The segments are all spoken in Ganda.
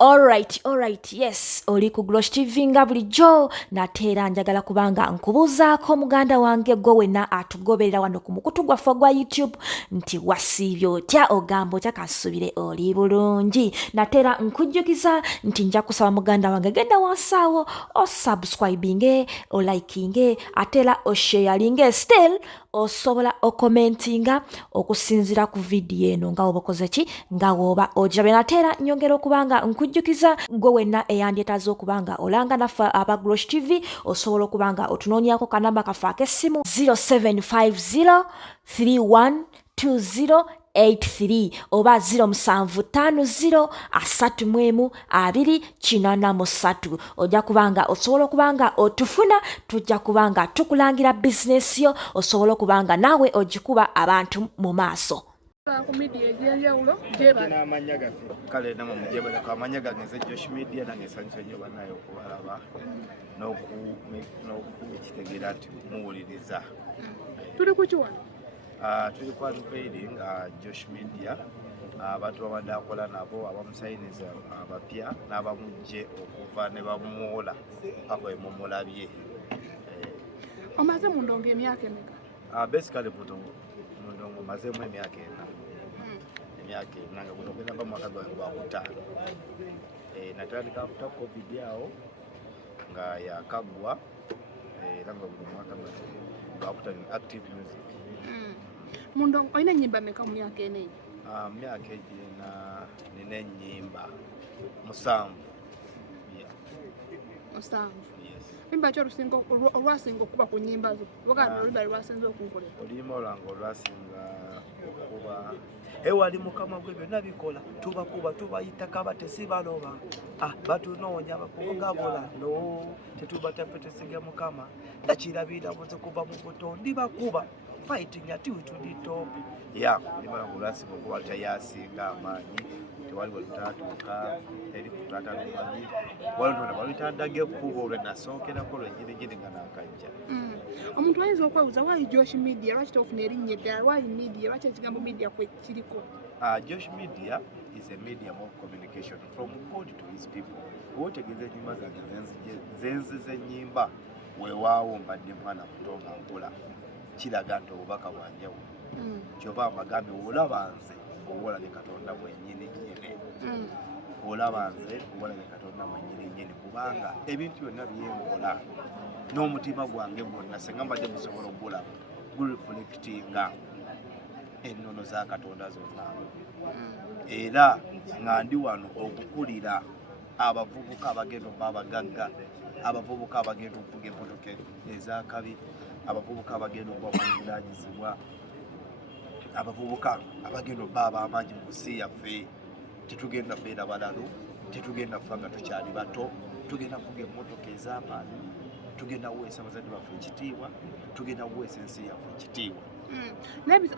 Alright, yes, oli ku Glosh TV nga bulijjo nate era njagala kubanga nkubuuzaako muganda wange gwe wenna atugoberera wano ku mukutu gwaffe gwa YouTube nti wasiibye otya ogamba otya kasubire oli bulungi nate era nkujjukiza nti nja kusaba muganda wange genda wansi awo osubscribinge olikinge ate era osharinge still osobola okomentinga okusinzira ku vidiyo eno nga woba okoze ki nga woba ogirabe nate era nyongera okubanga nkujjukiza gwe wenna eyandyetaaze okubanga olanga naffe aba Glosh TV osobola okubanga otunoonyako kanamba kaffe ak'essimu 0750 312083 oba 0750 312083 ojja kubanga osobola okubanga otufuna tujja kubanga tukulangira bizinesi yo osobola okubanga naawe ogikuba abantu mu maaso. Kale nama mujebala kwa amanya gange Josh Media nange sanyusa nnyo bannaye okubalaba n'okukitegeera nti muwuliriza. Tuli ku kiwano? Tuli ku unveiling Josh Media abantu babadde akola nabo abamusayiniza abapya n'abamujje okuva ne bamuwola paka bwe mumulabye. Omaze mu ndongo emyaka emeka? Basically mundongo mazemu emyaka ena. Emyaka ena nga kuno kwenda mwaka gwa 5. Natandika after COVID yao nga yakagwa era nga buli mwaka gwa active music. Mundongo oyina nnyimba meka mu myaka ena? Myaka ena nina ennyimba 7. Mimba kyo olwasinga okuba ku nnyimba zo lwagala olubali lwasinze okunkolera oluyimba olwange olwasinga okuba ewali mukama gwe byonna bikola tubakuba tubayitaka batesibaloba batunoonya bakubugabula no tetuba taffe tesiga mukama nakirabira buze kuva mu buto ndibakuba fighting ati to the top limala olwasinga okuba tayasinga amaanyi tewali walutatuuka eri kutata lumanyi walutandage ekkubo olwenasookerako lwenjirigiri nga nakajja. Omuntu ayinza okwebuuza lwaki Josh Media lwaki tofuna erinnya eddala lwaki media lwaki ekigambo media kwe kiriko? Josh Media is a medium of communication from God to his people. Otegeeza ennyimba zange zenziza ennyimba weewaawo mbadde mwana muto nga nkula kiraga nti obubaka bwanjawulo kyova amagambe olaba nze obulabye Katonda mwennyini nnyini olaba nze obulabye Katonda mwennyini nnyini kubanga ebintu byonna byenkola n'omutima gwange gwonna senga mbadde gusobola okugulaba gureflectinga ennono za Katonda zonna era nga ndi wano okukulira abavubuka abagenda okuba abagagga abavubuka abagenda okuvuga emmotoka ezakabi abavubuka abagenda okuba abavunaanyizibwa abavubuka abagenda obba ab'amaanyi mu nsi yaffe tetugenda beera balalu tetugenda kufa nga tukyali bato tugenda kuvuga emmotoka ez'amaanyi tugenda kuweesa bazadde baffe ekitiibwa tugenda kuweesa ensi yaffe ekitiibwa.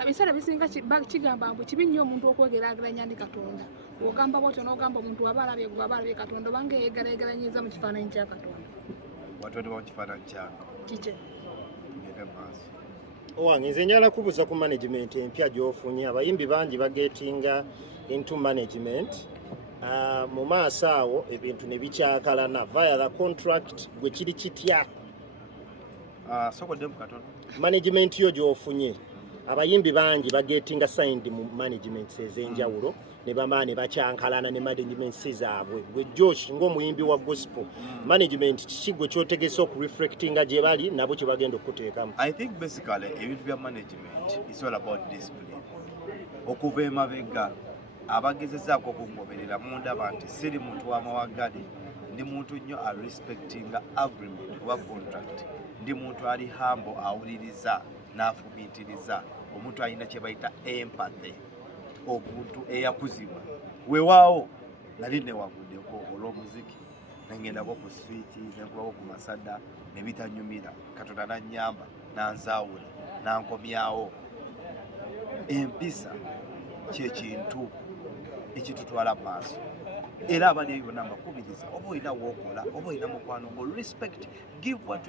Ebiseera bisinga kigamba mbu kibi nnyo omuntu okwegeraageranya ne Katonda ogamba bwotyo n'ogamba omuntu aba alabye Katonda obanga yeegerageranyiza mu kifaananyi kya Katonda watwedde mu kifaananyi kyange kike tugende maaso. Owange nze njala kubuuza ku management empya gy'ofunye abayimbi bangi bagetinga into management mu maaso awo ebintu ne bikyakalana via the contract gwe kiri kitya sokodde mu Katonda management yo gy'ofunye abayimbi bangi bagetinga signed mu management ez'enjawulo ne bamala ne bakyankalana ne management zaabwe gwe Josh ng'omuyimbi wa gospel management kiki gwe kyotegese okureflectinga gye bali nabo kye bagenda okuteekamu? I think basically ebintu bya management is all about discipline. Okuva emabega abagezezaako okungoberera mundaba nti siri muntu w'amawagali ndi muntu nnyo respectinga agreement oba contract ndi muntu ali humble awuliriza n'afumiitiriza omuntu alina kye bayita empathy omuntu eyakuzibwa weewaawo nali newaguddeko olw'omuziki nengendako ku switi nenkubako ku masada ne bitanyumira Katonda nannyamba nanzaawula nankomyawo. Empisa kyekintu ekitutwala mu maaso era abali eyo bonna mbakubiriza oba olina wookola oba olina mukwano ngo respect give what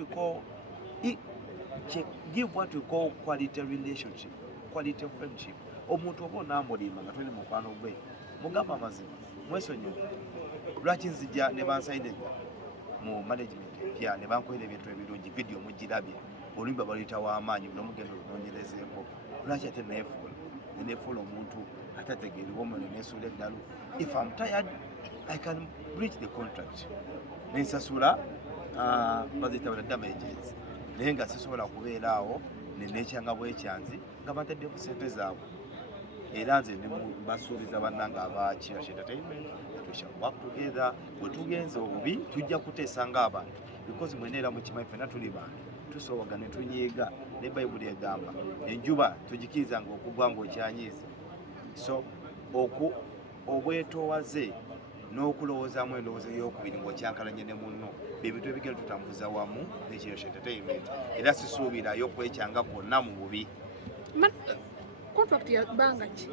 we call quality relationship, quality friendship. Omuntu oba onaamulimba nga tuli mukwano gwe mugamba amazima mwesonyiwe lwaki nzija ne bansayidega mu management empya ne bankolera ebintu ebirungi video mugirabye olumba baluyita w'amaanyi n'omugendo lunoonyerezeeko lwaki ate neneefuula omuntu atategeerwa omwono neesuula eddalu if I'm tired I can breach the contract nensasula baziyita damages naye nga sisobola kubeera awo neneekyanga bwekyanzi nga bantaddeku sente zaabwe era nze mbasuubiza bannanga aba Chirash Entertainment we shall work together bwe tugenze obubi tujja kuteesa ng'abantu because mweneera mukimanyi ffenna tuli bantu tusoboga ne tunyiiga ne bayibuli egamba enjuba tugikirizanga okugwa ng'okyanyiiza so obwetoowaze n'okulowoozaamu endowooza ey'okubiri ng'okyankalanye ne munno bebintu ebigenda tutambuza wamu ne Chirash Entertainment era sisuubirayo kwekyanga kwonna mu bubi. Contract ya banga ki?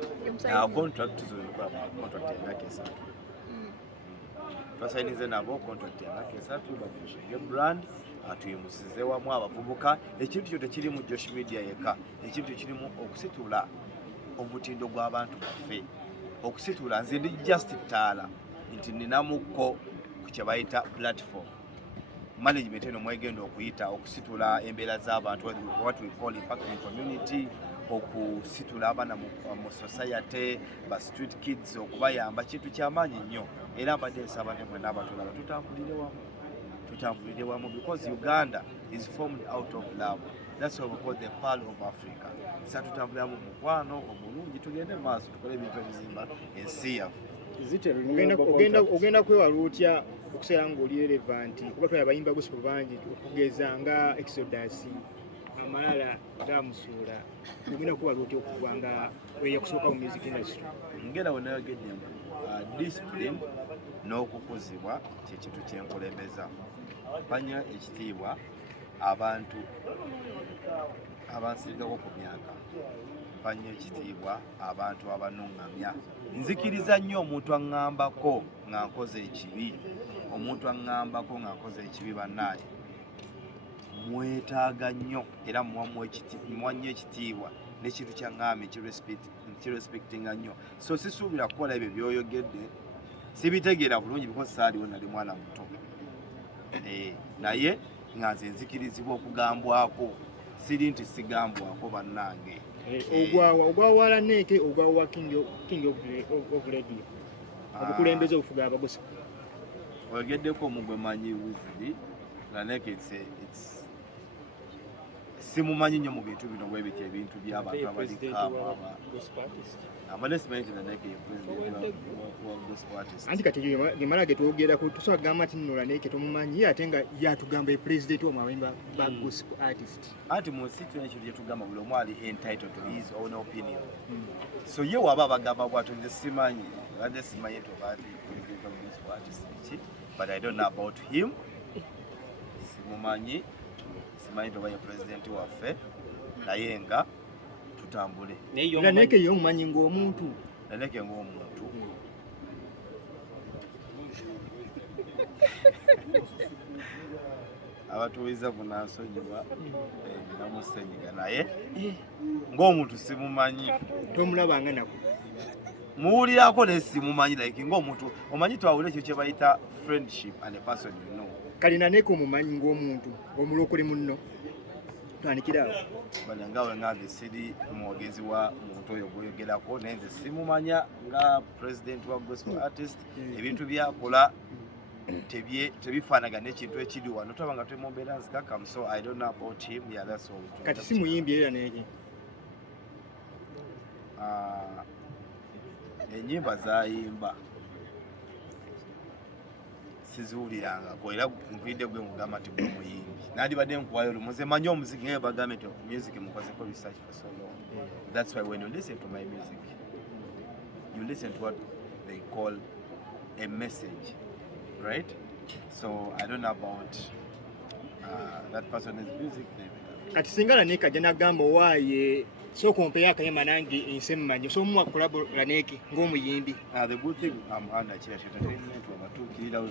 Contract tuzokola contract y'emyaka 3. Twasayinize nabo contract y'emyaka 3 bagurisha brand atuyimusize wamu abavubuka ekintu kyo tekiri mu social media yeka ekintu kirimu okusitula omutindo gw'abantu baffe okusitula nze ndi just taala nti ninamuko ku kye bayita platform management eno mwegenda okuyita okusitula embeera z'abantu what we call impact in community okusitula abaana mu society ba street kids okubayamba kintu kyamaanyi nnyo era mbadde nsaba ne mwenna abatulaba tutambulire wamu because Uganda is formed out of love. That's what we call the pearl of Africa. Sa tutambulira mu mukwano omulungi tugende maaso tukole ebintu ebizimba ensi yaffe. Ogenda kwewala otya okuseera ng'oli relevant kuba tulaba bayimba gospel bangi okugeza nga Exodus Amalala Gamusuula ogenda kwewala otya okugwanga weya kusooka mu music industry. Ngenda wenayogedde discipline n'okukuzibwa kyekintu kyenkulembeza banya ekitiibwa abantu abansirigako ku myaka banya ekitiibwa abantu abanuŋŋamya nzikiriza nnyo omuntu aŋŋambako nga nkoze ekibi bannaaye mwetaaga nnyo era mwannyo ekitiibwa n'ekintu kyaŋŋamye kirespectinga nnyo so sisuubira kukola ebyo byoyogedde sibitegeera bulungi because saaliwo nali mwana muto naye nga nze nzikirizibwa okugambwako siri nti sigambwako bannange ogwawala neeke ogwawa king of radio obukulembeze obufuga abagosi oyogeddeko omugwe manyi wiziri nga neeke simumanyi nnyo mu bintu bino bwe biti ebintu by'abantu abalikaamu anti kati gemala getwogerako tusobola kugamba nti nno Laneke tomumanyi ate nga yatugamba president w'amawemba ba gospel artist anti mu nsi tulina ekintu kyetugamba buli omu ali entitled to his own opinion so ye waba abagamba bw'ato nze simanyi ate simanyi tobaati gospel artist ki but I don't know about him simumanyi simanyi toba ye president waffe naye nga tutambule Laneke ye omumanyi ng'omuntu Laneke ng'omuntu abatuuliza bunansonyiwa namusenyiga naye ng'omuntu simumanyi tomulabanga nako muwulirako naye simumanyi like ng'omuntu omanyi twawula ekyo kye bayita friendship and a person you know kale Laneke omumanyi ng'omuntu omulokole munno tandikirawo banangawe nganze siri mwogezi wa muntu oyo gwoyogerako naye nze simumanya nga president wa gospel artist ebintu byakola tebifaanagana n'ekintu ekiri wano tulaba nga tuli mu mbeera nzikakamu so I don't know about him yeah that's all kati si muyimbi era neeki ennyimba zayimba siziwulirangako era nkwidde gwe mugamba nti gwe muyimbi nandibadde nkuwayo lumuze manyi omuziki ngaye bagambe nti music mukozeko research for so long that's why when you listen to my music you listen to what they call a message right so I don't know about that person's music kati singa Laneke ajja nagamba owaaye so kompeya akayema nange ensi emmanyi so omuwa kolabo Laneke ng'omuyimbi the good thing I'm under Chirash Entertainment wabatuukirira we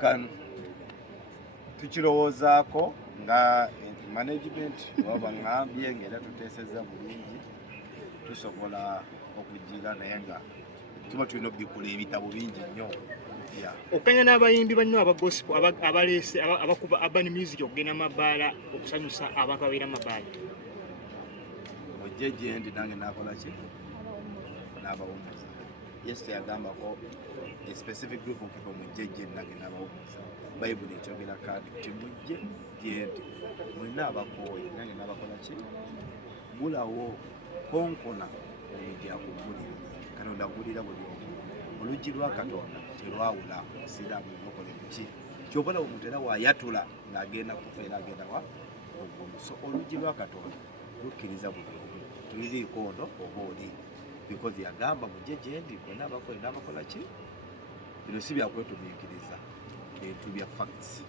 can tukirowoozaako nga management waba ngambye ng'era tuteesezza bulungi tusobola okugira naye nga tuba tulina obbikula ebitabo bingi nnyo. Okanya n'abayimbi banno aba gospel abaleese abakuba urban music okugenda mabaala okusanyusa abantu ababeera mabaala. Ojje gye ndi nange nakola ki? N'abawummuza. Yesu yagambako a specific group of people mujje gye nange n'abawummuza. Bayibuli ekyogera kandi nti mujje gye ndi mwenna abakooye nange n'abakola ki? Gulawo konkona oluggi akuggulira. Katonda aggulira buli omu. Oluggi lwa Katonda terwawula musiraamu n'okole muki. Kyova olaba omuntu era waayatula ng'agenda kufa era agenda wa oggulu. So oluggi lwa Katonda lukkiriza buli omu. Tuliriiko ono oba oli. Because yagamba mujje gye ndi mwenna abakooye n'abakola ki? Bino si byakwetumiikiriza. Bintu bya facts.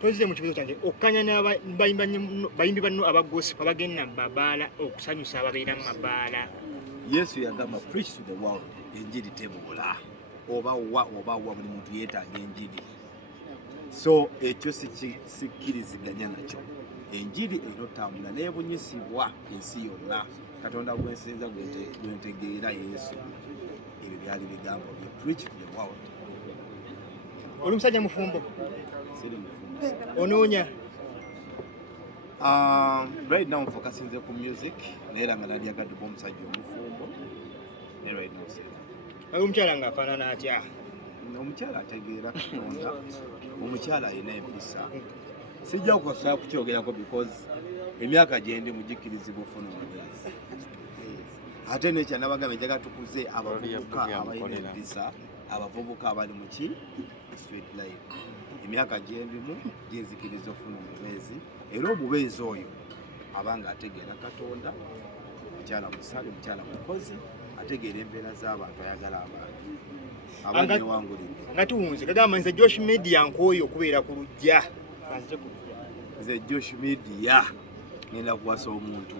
Tozze mu kibuzo kyange okanya n'abayimbi banno aba gospel abagenda mabaala okusanyusa ababeera mabaala. Yesu yagamba preach to the world. Enjiri tebula. Oba buli muntu yeetaaga enjiri. So ekyo sikkiriziganya nakyo. Enjiri enotambula n'ebunyisibwa ensi yonna. Katonda gwensinza gwentegeera Yesu. Ebyo byali bigambo bye preach to the world. Oli musajja mufumbo? Siri mufumbo. Onoonya? Right now focusinze ku music. Naera nga nali agadde omusajja omufumbo. Ne right now siri. Omukyala ng'afaanana atya? Omukyala ategeera Katonda. Omukyala alina empisa. Sijja kukosa kukyogerako because emyaka gye ndi mugikkirizibwa ofuna omulenzi. Ate n'ekya nabagamba njagala tukuze abavubuka abalina empisa, abavubuka abali mu ki street life. Emyaka gye ndimu gyenzikiriza ofuna omubeezi era omubeezi oyo abanga ategeera Katonda, mukyala musale, mukyala mukozi, ategeera embeera z'abantu, ayagala abantu abanewangulidde. Nga tuwunze kagamba nze Josh Media nkooyo okubeera ku lujja. Nze Josh Media ngenda kuwasa omuntu.